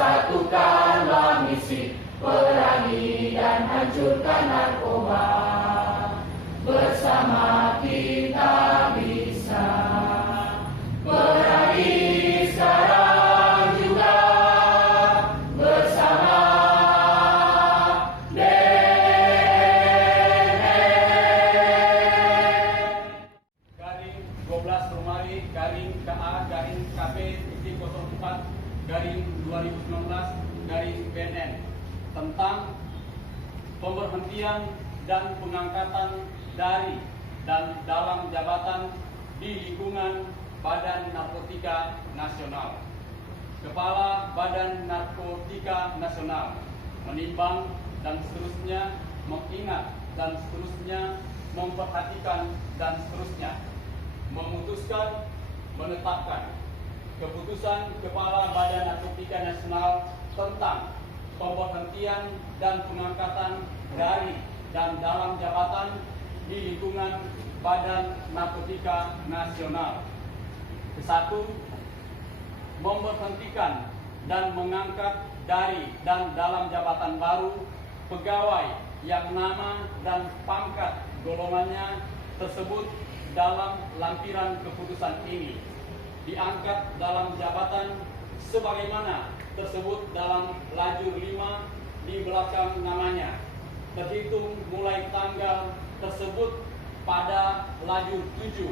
Satukanlah misi, perangi dan hancurkan narkoba. Bersama kita bisa perangi sekarang juga. Bersama garing 12 Romari garing KA garing KP 04 garing 2019 garing BNN tentang pemberhentian dan pengangkatan dari dan dalam jabatan di lingkungan Badan Narkotika Nasional. Kepala Badan Narkotika Nasional menimbang dan seterusnya, mengingat dan seterusnya, memperhatikan dan seterusnya, memutuskan, menetapkan keputusan Kepala Badan Narkotika Nasional tentang pemberhentian dan pengangkatan dari dan dalam jabatan di lingkungan Badan Narkotika Nasional. Kesatu, memberhentikan dan mengangkat dari dan dalam jabatan baru pegawai yang nama dan pangkat golongannya tersebut dalam lampiran keputusan ini diangkat dalam jabatan sebagaimana tersebut dalam lajur 5 di belakang namanya, terhitung mulai tanggal tersebut pada lajur 7,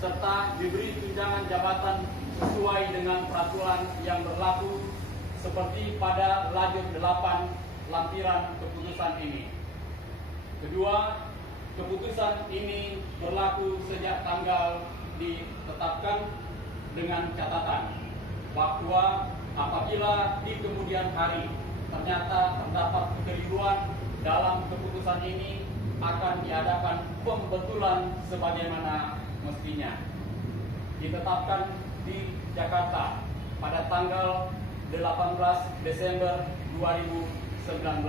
serta diberi tunjangan jabatan sesuai dengan peraturan yang berlaku seperti pada lajur 8 lampiran keputusan ini. Kedua, keputusan ini berlaku sejak tanggal ditetapkan dengan catatan bahwa apabila di kemudian hari ternyata terdapat kekeliruan dalam keputusan ini, akan diadakan pembetulan sebagaimana mestinya. Ditetapkan di Jakarta pada tanggal 18 Desember 2019.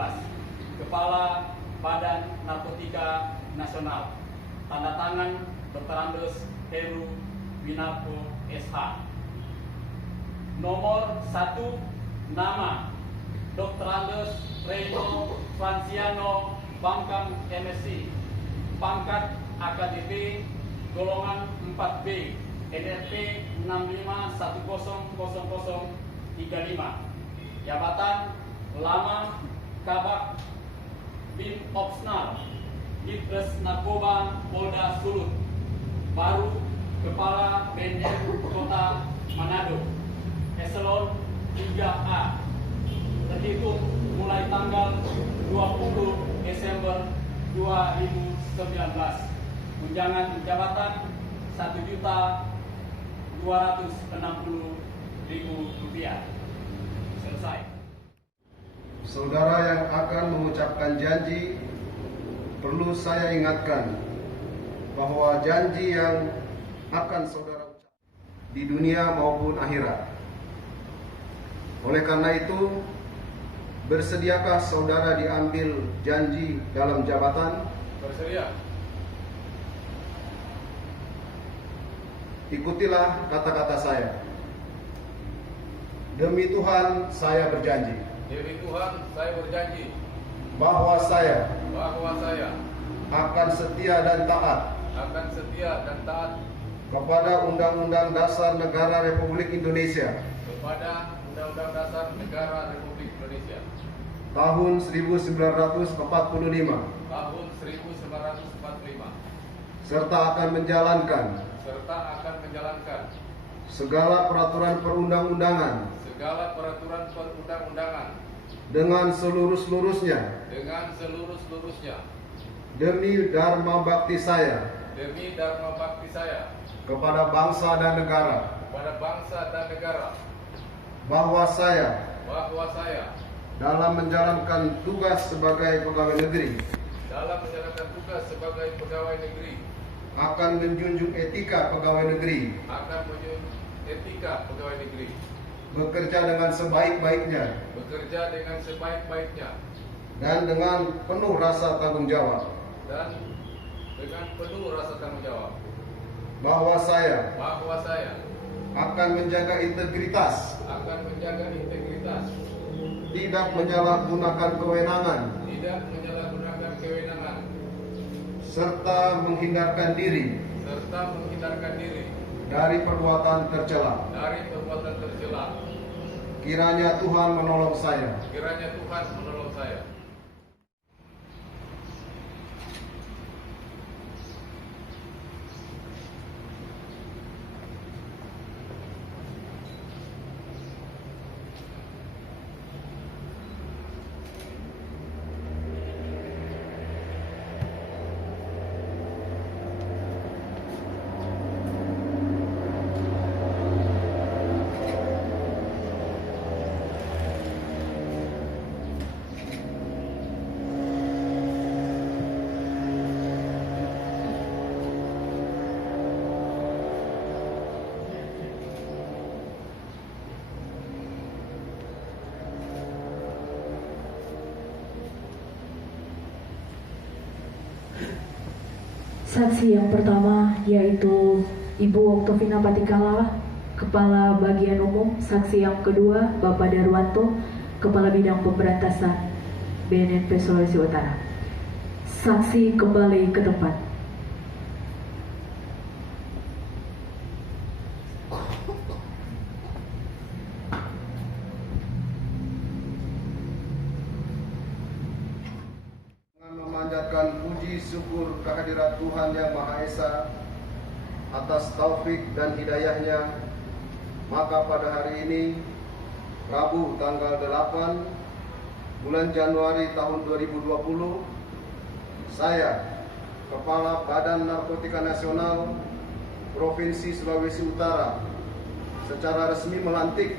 Kepala Badan Narkotika Nasional, tanda tangan Dr. Andes Heru Winarko SH. Nomor 1, nama Dr. Andes Reno Franciano Bangkang MSc, pangkat AKDP golongan 4B, NRP 65100035, jabatan lama Kabak Bim Opsnal, Ditres Narkoba Polda Sulut, baru Kepala BNN Kota Manado, Eselon 3A, terhitung mulai tanggal 20 Desember 2019. Tunjangan jabatan Rp1.260.000. Selesai. Saudara yang akan mengucapkan janji, perlu saya ingatkan bahwa janji yang akan saudara ucapkan di dunia maupun akhirat. Oleh karena itu, bersediakah saudara diambil janji dalam jabatan? Bersedia. Ikutilah kata-kata saya. Demi Tuhan, saya berjanji. Demi Tuhan, saya berjanji Bahwa saya akan setia dan taat kepada Undang-Undang Dasar Negara Republik Indonesia kepada Undang-Undang Dasar Negara Republik Indonesia tahun 1945 serta akan menjalankan segala peraturan perundang-undangan dengan seluruh-seluruhnya demi dharma bakti saya kepada bangsa dan negara, bahwa saya dalam menjalankan tugas sebagai pegawai negeri akan menjunjung etika pegawai negeri, bekerja dengan sebaik-baiknya dan dengan penuh rasa tanggung jawab, bahwa saya akan menjaga integritas tidak menyalahgunakan kewenangan tidak menyalahgunakan kewenangan, serta menghindarkan diri dari perbuatan tercela. Kiranya Tuhan menolong saya. Saksi yang pertama yaitu Ibu Oktovina Patikala, Kepala Bagian Umum. Saksi yang kedua Bapak Darwanto, Kepala Bidang Pemberantasan BNNP Sulawesi Utara. Saksi kembali ke tempat. Memanjatkan puji syukur kehadirat Tuhan Yang Maha Esa atas taufik dan hidayahnya, maka pada hari ini, Rabu tanggal 8 bulan Januari tahun 2020, saya, Kepala Badan Narkotika Nasional Provinsi Sulawesi Utara, secara resmi melantik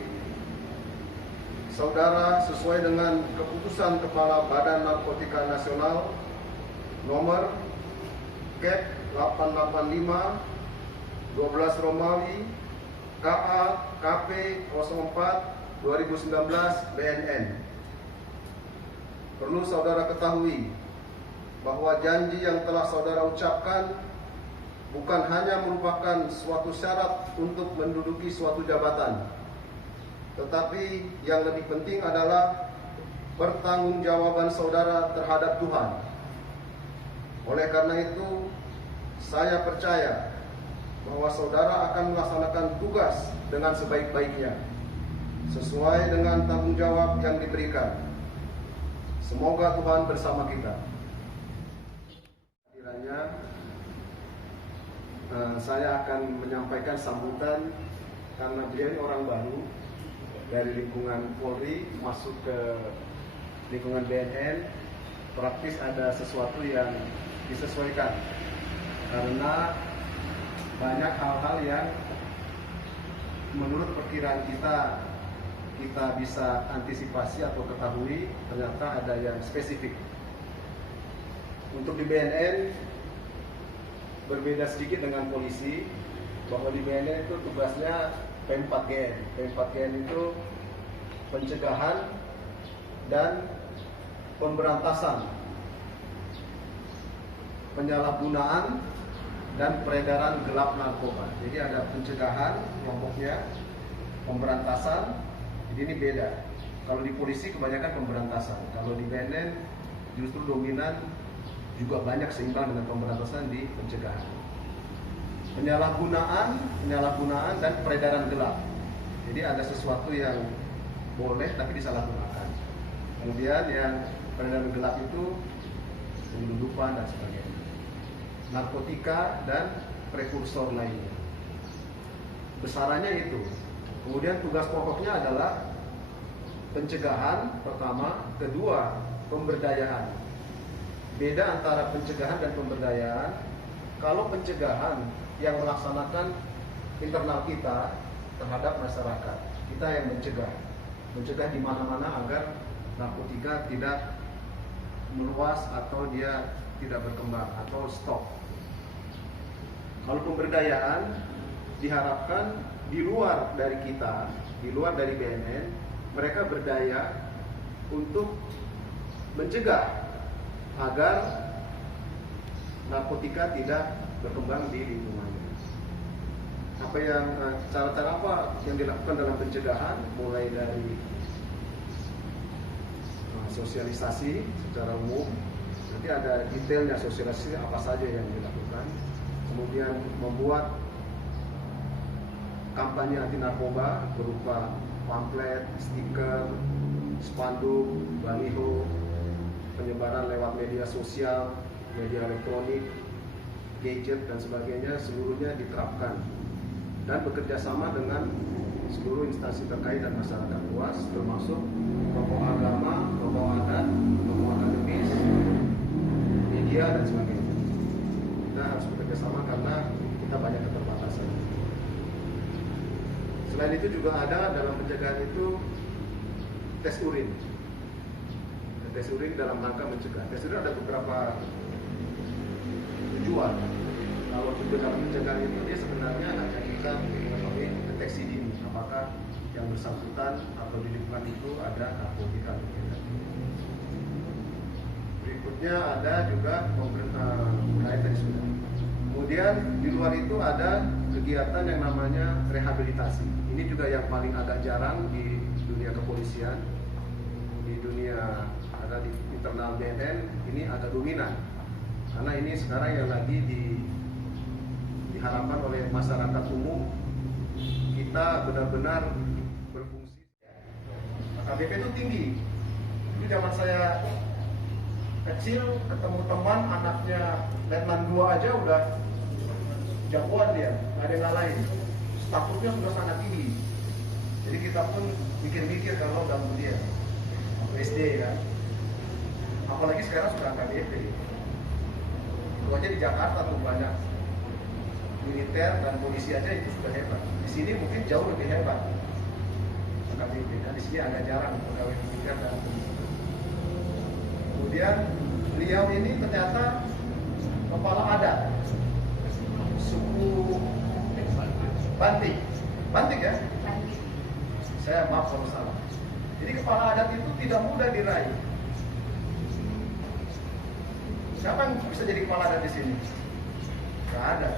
saudara sesuai dengan keputusan Kepala Badan Narkotika Nasional nomor KEP 885 12 Romawi KA KP 04 2019 BNN. Perlu saudara ketahui bahwa janji yang telah saudara ucapkan bukan hanya merupakan suatu syarat untuk menduduki suatu jabatan, tetapi yang lebih penting adalah pertanggungjawaban saudara terhadap Tuhan. Oleh karena itu, saya percaya bahwa saudara akan melaksanakan tugas dengan sebaik-baiknya, sesuai dengan tanggung jawab yang diberikan. Semoga Tuhan bersama kita. Kiranya saya akan menyampaikan sambutan karena beliau ini orang baru dari lingkungan Polri masuk ke lingkungan BNN. Praktis ada sesuatu yang disesuaikan karena banyak hal-hal yang menurut perkiraan kita bisa antisipasi atau ketahui, ternyata ada yang spesifik. Untuk di BNN berbeda sedikit dengan polisi, bahwa di BNN itu tugasnya P4GN. P4GN itu pencegahan dan pemberantasan penyalahgunaan dan peredaran gelap narkoba. Jadi ada pencegahan kelompoknya, pemberantasan. Jadi ini beda. Kalau di polisi kebanyakan pemberantasan. Kalau di BNN justru dominan juga banyak seimbang dengan pemberantasan di pencegahan. Penyalahgunaan dan peredaran gelap. Jadi ada sesuatu yang boleh tapi disalahgunakan. Kemudian yang peredaran gelap itu penyelundupan dan sebagainya. Narkotika dan prekursor lainnya. Besarannya itu. Kemudian tugas pokoknya adalah pencegahan pertama, kedua pemberdayaan. Beda antara pencegahan dan pemberdayaan. Kalau pencegahan yang melaksanakan internal kita terhadap masyarakat, kita yang mencegah di mana-mana agar narkotika tidak meluas atau dia tidak berkembang atau stop. Kalau pemberdayaan diharapkan di luar dari kita, di luar dari BNN, mereka berdaya untuk mencegah agar narkotika tidak berkembang di lingkungannya. Cara-cara apa yang dilakukan dalam pencegahan? Mulai dari sosialisasi secara umum. Nanti ada detailnya sosialisasi apa saja yang dilakukan. Kemudian membuat kampanye anti narkoba berupa pamflet, stiker, spanduk, baliho, penyebaran lewat media sosial, media elektronik, gadget dan sebagainya, seluruhnya diterapkan dan bekerja sama dengan seluruh instansi terkait dan masyarakat luas, termasuk tokoh agama, tokoh adat, tokoh akademis, media dan sebagainya. Kita harus bekerja sama karena kita banyak keterbatasan. Selain itu juga ada dalam pencegahan itu tes urin. Tes urin dalam rangka mencegah. Tes urin ada beberapa tujuan. Kalau tujuan dalam pencegahan itu dia sebenarnya hanya kita mengetahui deteksi dini apakah yang bersangkutan atau di lingkungan itu ada narkotika. Berikutnya ada juga tadi sudah. Kemudian di luar itu ada kegiatan yang namanya rehabilitasi. Ini juga yang paling agak jarang di dunia kepolisian, di dunia ada di internal BNN ini agak dominan. Karena ini sekarang yang lagi diharapkan oleh masyarakat umum kita benar-benar berfungsi. KBP itu tinggi. Itu zaman saya kecil ketemu teman anaknya Letnan 2 aja udah jagoan dia, nggak ada yang ngalahin. Statusnya sudah sangat tinggi. Jadi kita pun mikir-mikir kalau ganggu dia. SD kan. Apalagi sekarang sudah KBP. Itu aja di Jakarta tuh banyak militer dan polisi aja itu sudah hebat. Di sini mungkin jauh lebih hebat KBP. Dan di sini agak jarang pegawai militer dan polisi. Kemudian beliau ini ternyata kepala adat suku Bantik ya? Saya maaf kalau salah. Jadi kepala adat itu tidak mudah diraih. Siapa yang bisa jadi kepala adat di sini? Gak ada.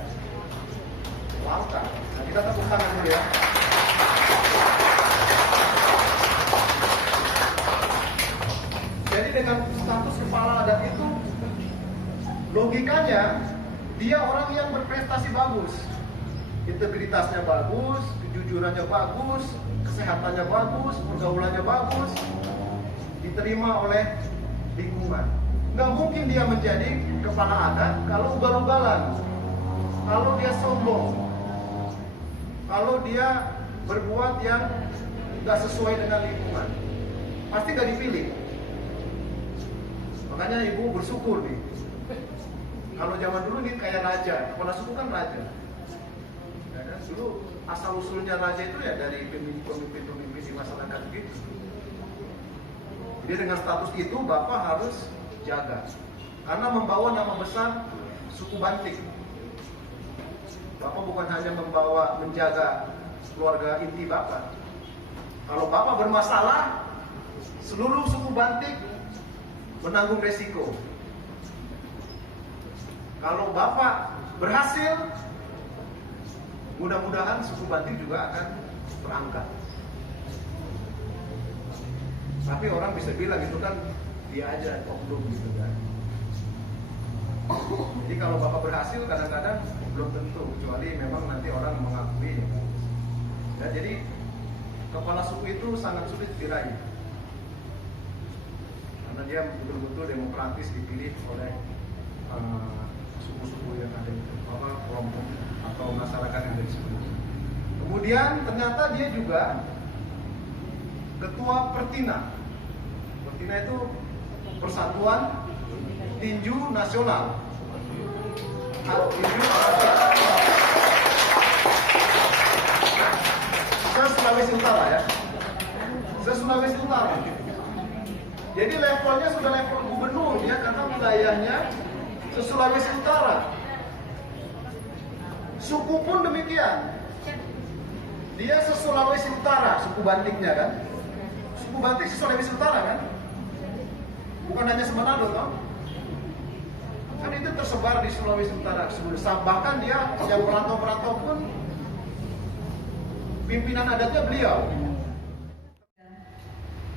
Langka. Nah, kita tepuk tangan dulu ya. Jadi dengan status kepala adat itu, logikanya dia orang yang berprestasi bagus. Integritasnya bagus, kejujurannya bagus, kesehatannya bagus, pergaulannya bagus, diterima oleh lingkungan. Nggak mungkin dia menjadi kepala adat kalau ugal-ugalan, kalau dia sombong, kalau dia berbuat yang nggak sesuai dengan lingkungan, pasti nggak dipilih. Makanya ibu bersyukur nih. Kalau zaman dulu nih kayak raja, kepala suku kan raja. Ya kan? Dulu asal usulnya raja itu ya dari pemimpin-pemimpin di masyarakat gitu. Jadi dengan status itu Bapak harus jaga, karena membawa nama besar suku Bantik. Bapak bukan hanya menjaga keluarga inti Bapak. Kalau Bapak bermasalah, seluruh suku Bantik menanggung resiko. Kalau Bapak berhasil, mudah-mudahan suku Bantik juga akan berangkat. Tapi orang bisa bilang itu kan dia aja oknum gitu kan. Jadi kalau Bapak berhasil kadang-kadang belum tentu, kecuali memang nanti orang mengakui. Ya, jadi kepala suku itu sangat sulit diraih. Karena dia betul-betul demokratis dipilih oleh suku-suku yang ada di kelompok atau masyarakat yang ada di situ. Kemudian ternyata dia juga ketua Pertina. Pertina itu Persatuan Tinju Nasional. Tinju se-Sulawesi Utara ya. Se-Sulawesi Utara. Jadi levelnya sudah level gubernur ya, karena wilayahnya se-Sulawesi Utara. Suku pun demikian. Dia se-Sulawesi Utara, suku Bantiknya kan. Suku Bantik se-Sulawesi Utara kan. Bukan hanya Semanado toh. Kan itu tersebar di Sulawesi Utara. Bahkan dia yang perantau-perantau pun pimpinan adatnya beliau.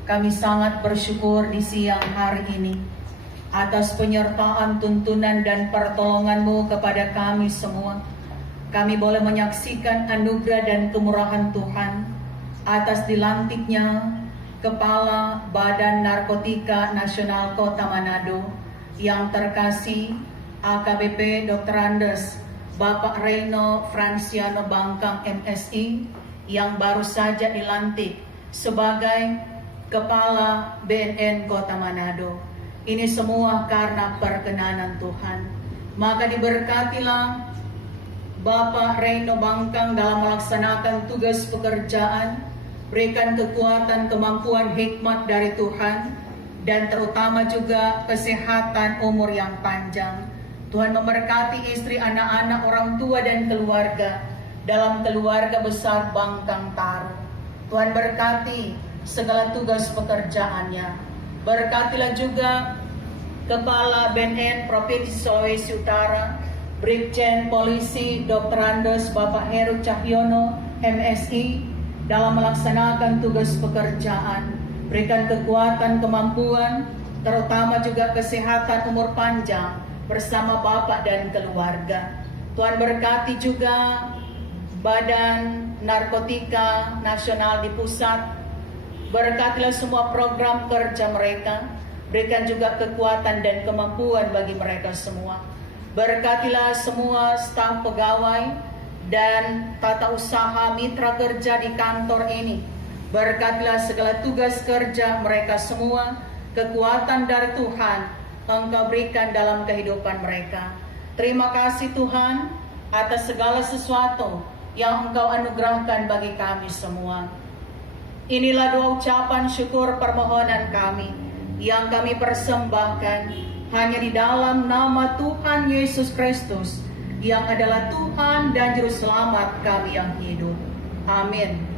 kami sangat bersyukur di siang hari ini atas penyertaan, tuntunan, dan pertolongan-Mu kepada kami semua. Kami boleh menyaksikan anugerah dan kemurahan Tuhan atas dilantiknya Kepala Badan Narkotika Nasional Kota Manado yang terkasih AKBP Dr. Andes Bapak Reino Franciano Bangkang MSI yang baru saja dilantik sebagai Kepala BNN Kota Manado. Ini semua karena perkenanan Tuhan. Maka diberkatilah Bapak Reino Bangkang dalam melaksanakan tugas pekerjaan. Berikan kekuatan, kemampuan, hikmat dari Tuhan, dan terutama juga kesehatan, umur yang panjang. Tuhan memberkati istri, anak-anak, orang tua, dan keluarga dalam keluarga besar Bangkang Taru. Tuhan berkati segala tugas pekerjaannya. Berkatilah juga Kepala BNN Provinsi Sulawesi Utara, Brigjen Polisi Dr. Andes Bapak Heru Cahyono MSI, dalam melaksanakan tugas pekerjaan. Berikan kekuatan, kemampuan, terutama juga kesehatan, umur panjang bersama Bapak dan keluarga. Tuhan berkati juga Badan Narkotika Nasional di pusat. Berkatilah semua program kerja mereka. Berikan juga kekuatan dan kemampuan bagi mereka semua. Berkatilah semua staf pegawai dan tata usaha mitra kerja di kantor ini. Berkatilah segala tugas kerja mereka semua. Kekuatan dari Tuhan Engkau berikan dalam kehidupan mereka. Terima kasih Tuhan atas segala sesuatu yang Engkau anugerahkan bagi kami semua. Inilah doa ucapan syukur permohonan kami yang kami persembahkan hanya di dalam nama Tuhan Yesus Kristus yang adalah Tuhan dan Juru Selamat kami yang hidup. Amin.